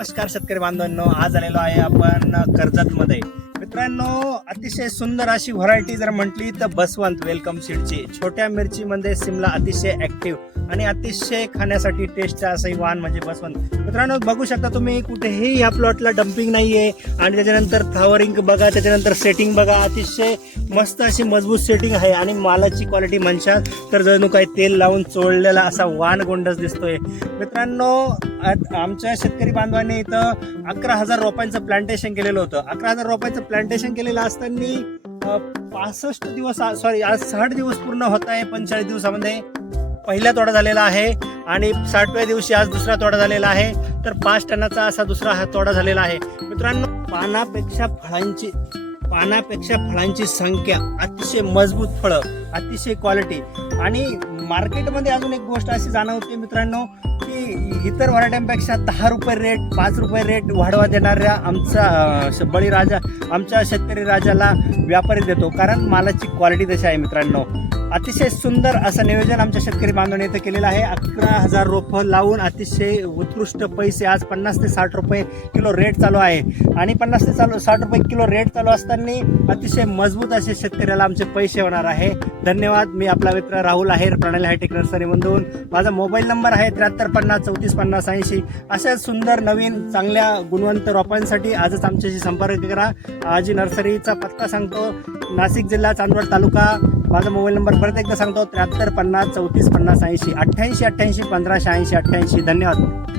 नमस्कार शेतकरी बांधवांनो, आज आलेलो आहे आपण कर्जतमध्ये. मित्रांनो, अतिशय सुंदर अशी व्हरायटी जर म्हटली तर बसवंत वेलकम सीडची. छोट्या मिरचीमध्ये सिमला अतिशय ऍक्टिव्ह आणि अतिशय खाण्यासाठी टेस्ट असंही वाहन म्हणजे बसवंत. मित्रांनो, बघू शकता तुम्ही कुठेही या प्लॉटला डम्पिंग नाहीये आणि त्याच्यानंतर फ्लावरिंग बघा, त्याच्यानंतर सेटिंग बघा, अतिशय मस्त अशी मजबूत सेटिंग आहे आणि मालाची क्वालिटी म्हणशाल तर जणू काही तेल लावून चोळलेला असा वाण गोंडच दिसतोय. मित्रांनो, आमच्या शेतकरी बांधवांनी इथं 11,000 रोपांचं प्लांटेशन केलेलं होतं. 11,000 रोपांचं प्लांटेशन केलेलं असताना 65 दिवस आज 60 दिवस पूर्ण होत आहे. 45 दिवसामध्ये पहिला तोडा झालेला आहे आणि 60व्या दिवशी आज दुसरा तोडा झालेला आहे. तर 5 टनाचा असा दुसरा हा तोडा झालेला आहे. मित्रांनो, पानापेक्षा फळांची संख्या, अतिशय मजबूत फळं, अतिशय क्वालिटी. आणि मार्केटमध्ये अजून एक गोष्ट अशी जाणवते मित्रांनो की इतर व्हरायट्यांपेक्षा 10 रुपये रेट, 5 रुपये रेट वाढवा देणाऱ्या आमचा बळीराजा, आमच्या शेतकरी राजाला व्यापारी देतो, कारण मालाची क्वालिटी तशी आहे. मित्रांनो, अतिशय सुंदर असं नियोजन आमच्या शेतकरी बांधवांनी इथं केलेलं आहे. 11,000 रोपं लावून अतिशय उत्कृष्ट पैसे. आज 50 ते 60 रुपये किलो रेट चालू आहे आणि 50 ते 60 रुपये किलो रेट चालू असताना अतिशय मजबूत असे शेतकऱ्याला आमचे पैसे होणार आहे. धन्यवाद. मी आपला मित्र राहुल आहेर, प्रणाली हायटेक नर्सरीमधून. माझा मोबाईल नंबर आहे 7350 3450 80. अशा सुंदर नवीन चांगल्या गुणवंत रोपांसाठी आजच आमच्याशी संपर्क करा. आजी नर्सरीचा पत्ता सांगतो, नाशिक जिल्हा, चांदवड तालुका. माझा मोबाईल नंबर परत एकदा सांगतो, 7350 3450 80 88 88 1580 88. धन्यवाद.